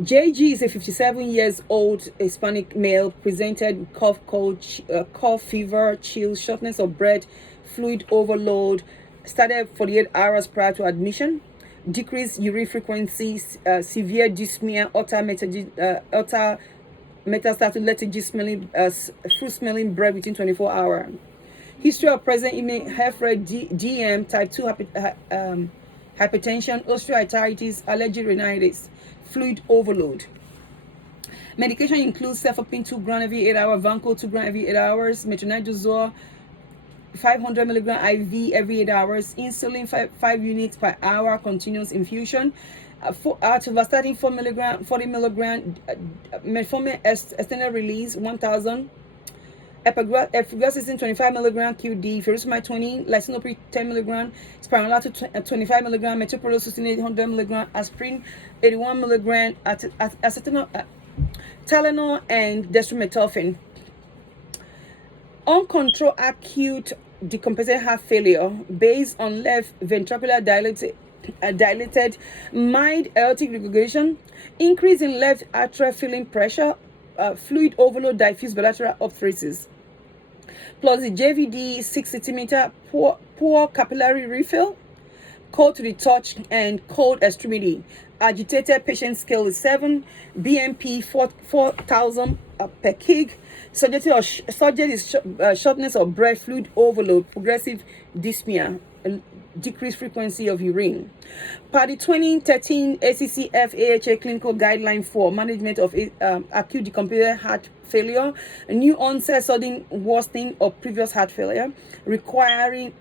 JG is a 57 years old Hispanic male, presented with cough, cold, cough, fever, chills, shortness of breath, fluid overload. Started 48 hours prior to admission. Decreased urine frequency, severe dyspnea, utter metastatic lethargy, smelling, fruit smelling breath within 24 hours. History of present immune health rate, DM, type 2 hypertension, osteoarthritis, allergic rhinitis, fluid overload. Medication includes cefepime 2 grams every 8 hours, Vanco 2 grams every 8 hours, metronidazole 500 milligram IV every 8 hours, insulin 5 units per hour, continuous infusion, atorvastatin 4 milligram, 40 milligram, metformin extended release 1000, epagliflozin 25 milligram QD, furosemide 20, lisinopril 10 milligram, spironolactone 25 milligram, metoprolol 100 milligram, aspirin 81 milligram, Tylenol, and dextromethorphan. Uncontrolled acute decompensated heart failure based on left ventricular dilated mild aortic regurgitation, increase in left atrial filling pressure, fluid overload, diffuse bilateral obstetritis, plus the JVD 6 centimeter, poor capillary refill, cold to the touch and cold extremity. Agitated patient scale is 7, BMP 4,000 per kg. Subject is shortness of breath, fluid overload, progressive dyspnea, decreased frequency of urine. Per the 2013 ACCF AHA clinical guideline for management of acute decompensated heart failure, new onset sudden worsening of previous heart failure requiring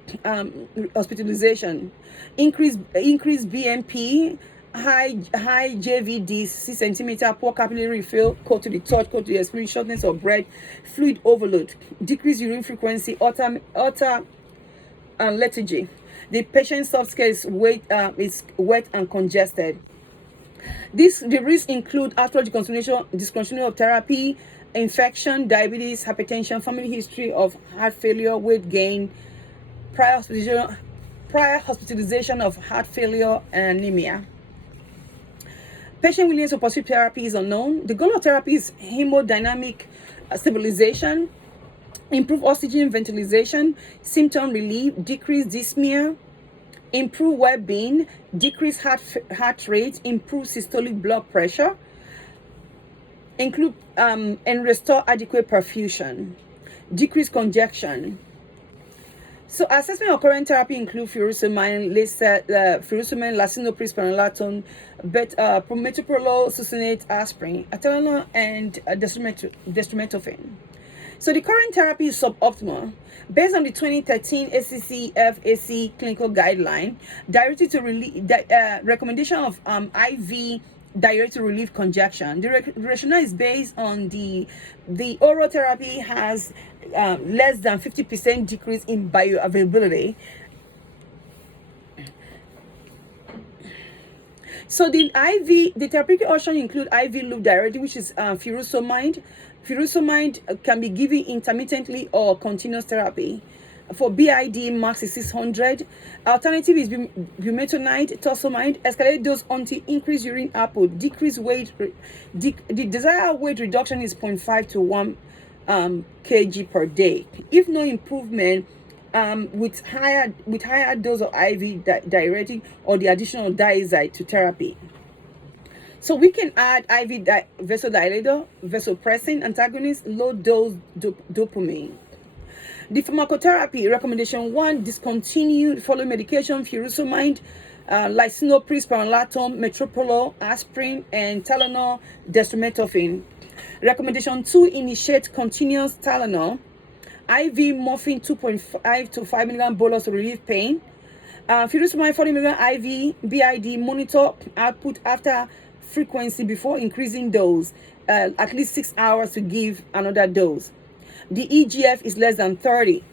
hospitalization, increased BMP, high JVD 6 centimeter, poor capillary refill, cold to the touch, cold to the experience, shortness of breath, fluid overload, decreased urine frequency, utter lethargy. The patient's soft scale is wet and congested. The risks include after discontinuation of therapy, infection, diabetes, hypertension, family history of heart failure, weight gain, prior hospitalization of heart failure, and anemia. Patient willingness to pursue therapy is unknown. The goal of therapy is hemodynamic stabilization, improve oxygen ventilation, symptom relief, decrease dyspnea, improve well-being, decrease heart rate, improve systolic blood pressure, include and restore adequate perfusion, decrease congestion. So assessment of current therapy include furosemide, lisinopril, spironolactone, metoprolol, succinate, aspirin, Tylenol, and dextromethorphan. So the current therapy is suboptimal. Based on the 2013 ACCF-AC clinical guideline, recommendation of IV diuretic to relieve congestion. The rationale is based on the oral therapy has less than 50% decrease in bioavailability. So the therapeutic option include IV loop diuretic, which is furosemide. Furosemide can be given intermittently or continuous therapy. For BID, max is 600. Alternative is bumetanide, torsemide. Escalate dose until increased urine output. Decrease weight. The desired weight reduction is 0.5 to 1 kg per day. If no improvement, with higher dose of IV diuretic or the additional diazide to therapy. So we can add IV vasodilator, vasopressin antagonist, low dose dopamine. The pharmacotherapy recommendation 1, discontinued following medication, furosemide, lisinopril, spironolactone, metoprolol, aspirin, and Tylenol, dextromethorphan. Recommendation 2, initiate continuous Tylenol, IV morphine 2.5 to 5 milligram bolus to relieve pain. Furosemide 40 milligram IV, BID, monitor output after frequency before increasing dose, at least 6 hours to give another dose. The EGF is less than 30.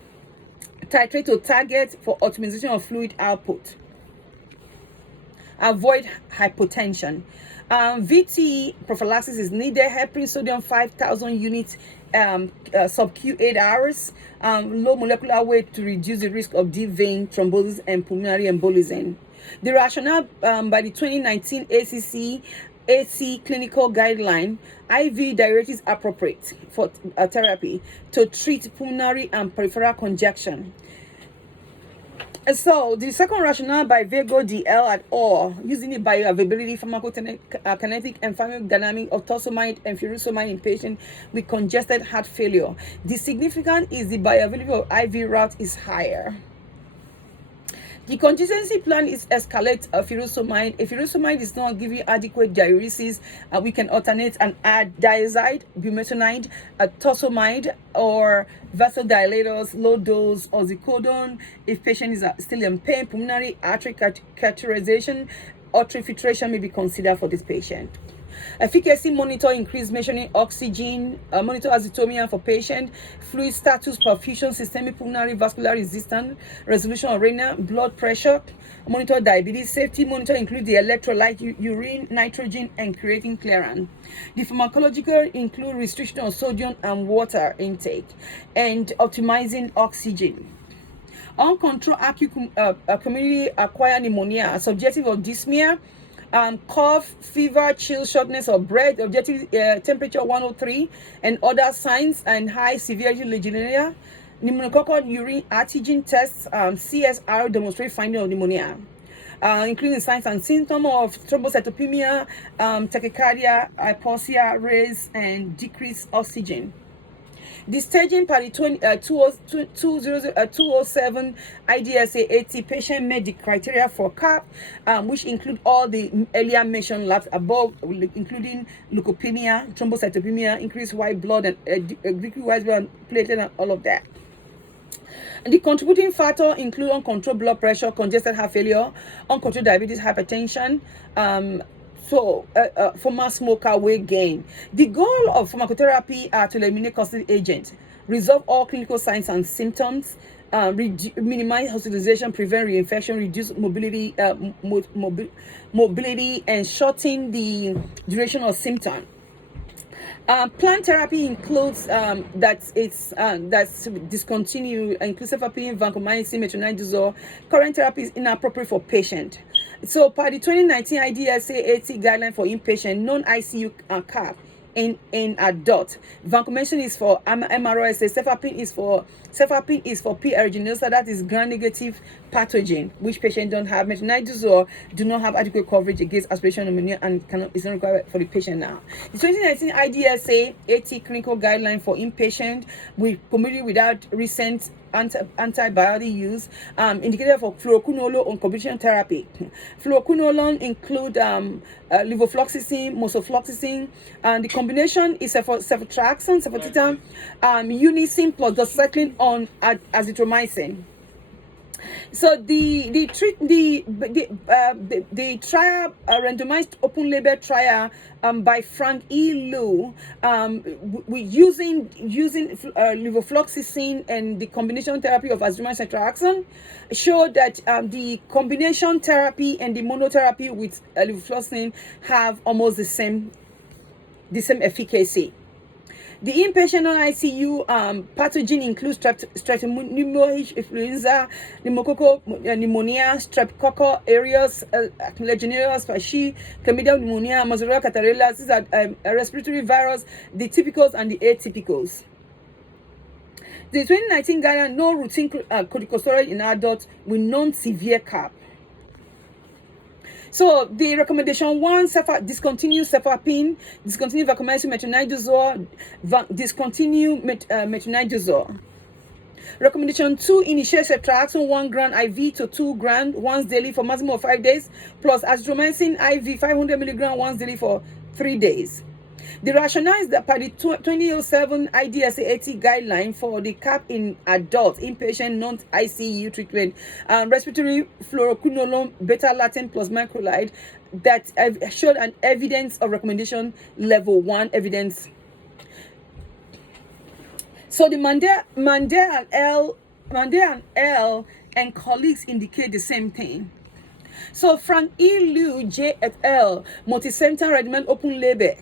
Titrate to target for optimization of fluid output. Avoid hypotension. VT prophylaxis is needed. Heparin sodium 5,000 units sub-Q 8 hours. Low molecular weight to reduce the risk of deep vein thrombosis and pulmonary embolism. The rationale by the 2019 ACC AC clinical guideline, IV diuretics appropriate for therapy to treat pulmonary and peripheral congestion. And so the second rationale by Vego DL et al. Using the bioavailability, pharmacokinetic, and pharmacodynamic of torsemide and furosemide in patients with congested heart failure. The significance is the bioavailability of IV route is higher. The contingency plan is escalate furosemide. If furosemide is not giving adequate diuresis, we can alternate and add diazide, bumetanide, torsemide, or vasodilators, low dose oxycodone. If patient is still in pain, pulmonary artery catheterization, ultrafiltration may be considered for this patient. Efficacy monitor increase measuring oxygen, monitor azotemia for patient, fluid status, perfusion, systemic pulmonary vascular resistance, resolution of renal blood pressure, monitor diabetes. Safety monitor include the electrolyte, urine, nitrogen, and creatinine clearance. The pharmacological include restriction of sodium and water intake and optimizing oxygen. Uncontrolled acute community acquired pneumonia, subjective of dyspnea, cough, fever, chill, shortness of breath, objective temperature 103, and other signs, and high severity legionnaire. Pneumococcal urine antigen tests, CSR demonstrate finding of pneumonia, including signs and symptoms of thrombocytopenia, tachycardia, hypoxia, raise and decreased oxygen. The staging per the 207 IDSA 80 patient met the criteria for CAP, which include all the earlier mentioned labs above, including leukopenia, thrombocytopenia, increased white blood, and decreased white blood platelet, and all of that. The contributing factor include uncontrolled blood pressure, congested heart failure, uncontrolled diabetes, hypertension, former smoker, weight gain. The goal of pharmacotherapy are to eliminate causative agents, resolve all clinical signs and symptoms, minimize hospitalization, prevent reinfection, reduce mobility, and shorten the duration of symptoms. Plant therapy includes that's discontinued, inclusive cefepime, vancomycin, metronidazole. Current therapy is inappropriate for patient. So, per the 2019 IDSA 80 guideline for inpatient non-ICU CAP in adult, vancomycin is for MRSA, cefepime is for P. aeruginosa, that is gram-negative pathogen, which patients don't have. Metronidazole do not have adequate coverage against aspiration pneumonia and is not required for the patient now. The 2019 IDSA 80 clinical guideline for inpatient with community without recent antibiotic use indicated for fluoroquinolone on combination therapy. Fluoroquinolone include levofloxacin, mosofloxacin, and the combination is cefotraxone, cefotitan, unicin plus doxycycline on azithromycin. So the trial, randomized open label trial by Frank E. Liu, with using levofloxacin and the combination therapy of azithromycin cefotraxone, showed that the combination therapy and the monotherapy with levofloxacin have almost the same efficacy. The inpatient non-ICU pathogen includes Streptococcus influenza, pneumococcal pneumonia, Streptococcus aureus, Legionnaires species, chlamydia pneumonia, Mozzarella catarrhella. These are respiratory virus, the typicals and the atypicals. The 2019 guideline, no routine corticosteroid in adults with non-severe CAP. So the recommendation 1, discontinue cefepime, discontinue vancomycin, metronidazole, discontinue metronidazole. Recommendation 2, initiate ceftriaxone 1 gram IV to 2 gram once daily for maximum of 5 days, plus azithromycin IV 500 milligram once daily for 3 days. The rationale is that by the 2007 IDSA 80 guideline for the CAP in adult inpatient non-ICU treatment, respiratory fluoroquinolone, beta-lactam plus macrolide, that showed an evidence of recommendation level 1 evidence. So the Mandel and L and colleagues indicate the same thing. So Frank E. Liu, J. et al., multicenter randomized open label,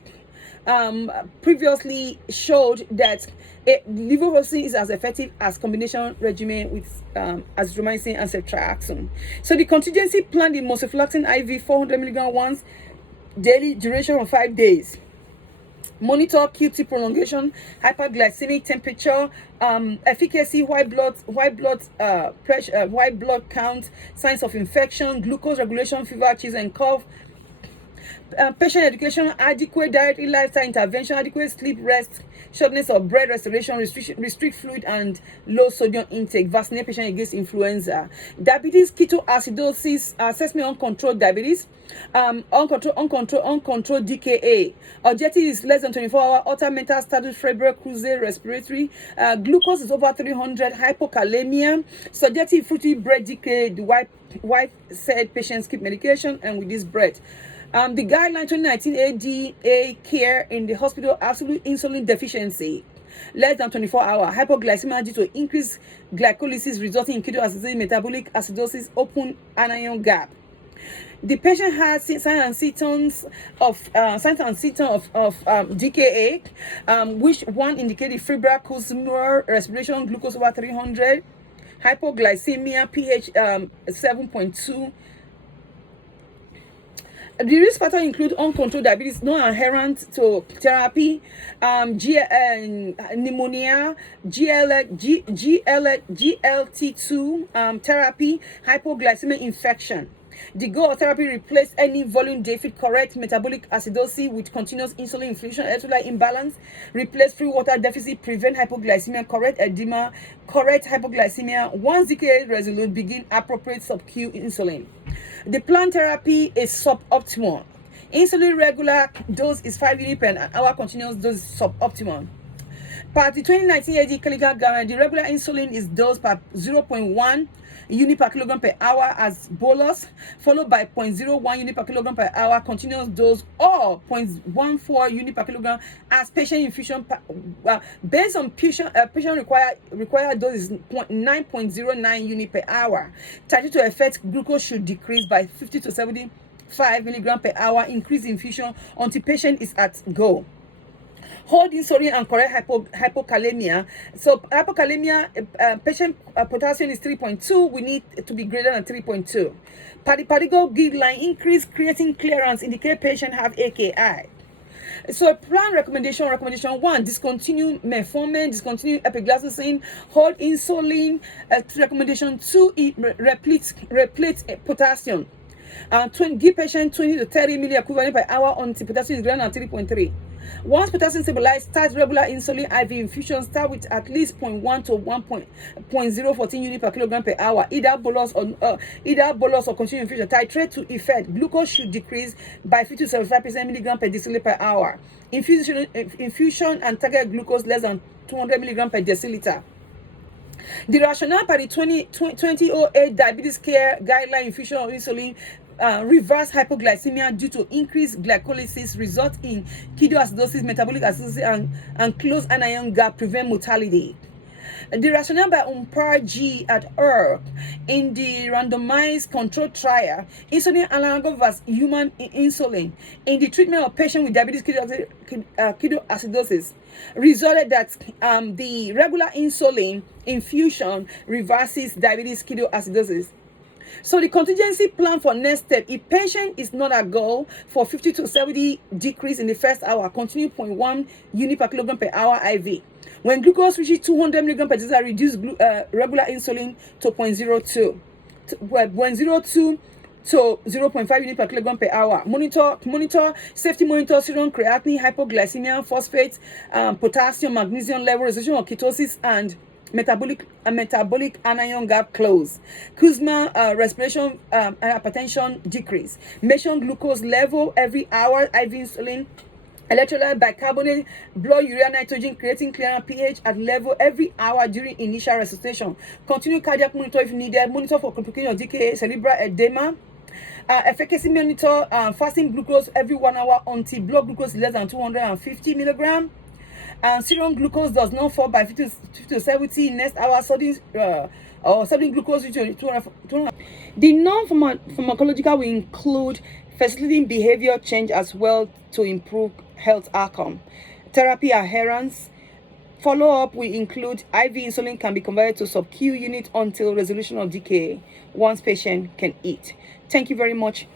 previously showed that levofloxacin is as effective as combination regimen with azithromycin and ceftriaxone. So the contingency plan, the mosofloxacin IV 400 milligram once daily duration of 5 days. Monitor QT prolongation, hyperglycemic temperature, efficacy, pressure, white blood count, signs of infection, glucose regulation, fever, chills and cough. Patient education, adequate dietary lifestyle intervention, adequate sleep, rest, shortness of breath, restoration, restrict fluid and low sodium intake, vaccinate patient against influenza. Diabetes, ketoacidosis, assessment uncontrolled diabetes, uncontrolled DKA. Objective is less than 24-hour, alter mental status, febrile, cruising, respiratory. Glucose is over 300, hypokalemia, subjective fruity breath decay. The wife said patients keep medication and with this breath. The guideline 2019 ADA care in the hospital, absolute insulin deficiency, less than 24-hour, hypoglycemia due to increased glycolysis resulting in ketoacidosis, metabolic acidosis, open anion gap. The patient has signs and symptoms of DKA, which one indicated febrile, cosmolar, respiration, glucose over 300, hypoglycemia, pH 7.2. The risk factor include uncontrolled diabetes not adherent to therapy, pneumonia, GLT2 therapy, hypoglycemic infection. The goal of therapy replace any volume deficit, correct metabolic acidosis with continuous insulin infusion, electrolyte imbalance, replace free water deficit, prevent hypoglycemia, correct edema, correct hypoglycemia. Once DKA resolute, begin appropriate sub-Q insulin. The planned therapy is suboptimal. Insulin regular dose is 5 units per hour, continuous dose is suboptimal. Per the 2019 AD clinical guideline, the regular insulin is dosed per 0.1 unit per kilogram per hour as bolus, followed by 0.01 unit per kilogram per hour continuous dose, or 0.14 unit per kilogram as patient infusion. Based on patient required dose is 9.09 unit per hour. Target to effect, glucose should decrease by 50 to 75 milligram per hour. Increase infusion until patient is at go. Hold insulin and correct hypokalemia. So hypokalemia, patient potassium is 3.2. We need to be greater than 3.2. Padigo guideline, increase creatine clearance, indicate patient have AKI. So plan recommendation 1, discontinue metformin, discontinue epiglitazone, hold insulin. Recommendation 2, replete potassium. Give patient 20 to 30 milli equivalent per hour until potassium is greater than 3.3. Once potassium stabilized, start regular insulin IV infusion. Start with at least 0.1 to 1.014 unit per kilogram per hour. Either bolus or continuous infusion. Titrate to effect. Glucose should decrease by 50 to 75% milligram per deciliter per hour. Infusion and target glucose less than 200 milligram per deciliter. The rationale by the 2008 diabetes care guideline, infusion of insulin reverse hypoglycemia due to increased glycolysis, result in ketoacidosis, metabolic acidosis, and close anion gap, prevent mortality. The rationale by Umpar G at ERC in the randomized controlled trial, insulin analog versus human insulin in the treatment of patients with diabetes ketoacidosis, resulted that the regular insulin infusion reverses diabetes ketoacidosis. So the contingency plan for next step: if patient is not at goal for 50 to 70 decrease in the first hour, continue 0.1 unit per kilogram per hour IV. When glucose reaches 200 milligram per deciliter, reduce regular insulin to 0.02. 0.02 to 0.5 unit per kilogram per hour. Monitor safety, monitor serum creatinine, hypoglycemia, phosphate, potassium, magnesium level, resolution of ketosis, and metabolic anion gap close. Kuzma respiration and hypertension decrease. Measure glucose level every hour. IV insulin, electrolyte, bicarbonate, blood urea, nitrogen, creatine, clearance, pH at level every hour during initial resuscitation. Continue cardiac monitor if needed. Monitor for complication of DKA, cerebral edema. Efficacy monitor fasting glucose every 1 hour until blood glucose is less than 250 milligram. Serum glucose does not fall by 50 to 70 next hour. Sodium glucose to 200. The non-pharmacological will include facilitating behavior change as well to improve health outcome. Therapy adherence. Follow-up will include IV insulin can be converted to sub-Q unit until resolution of DKA once patient can eat. Thank you very much.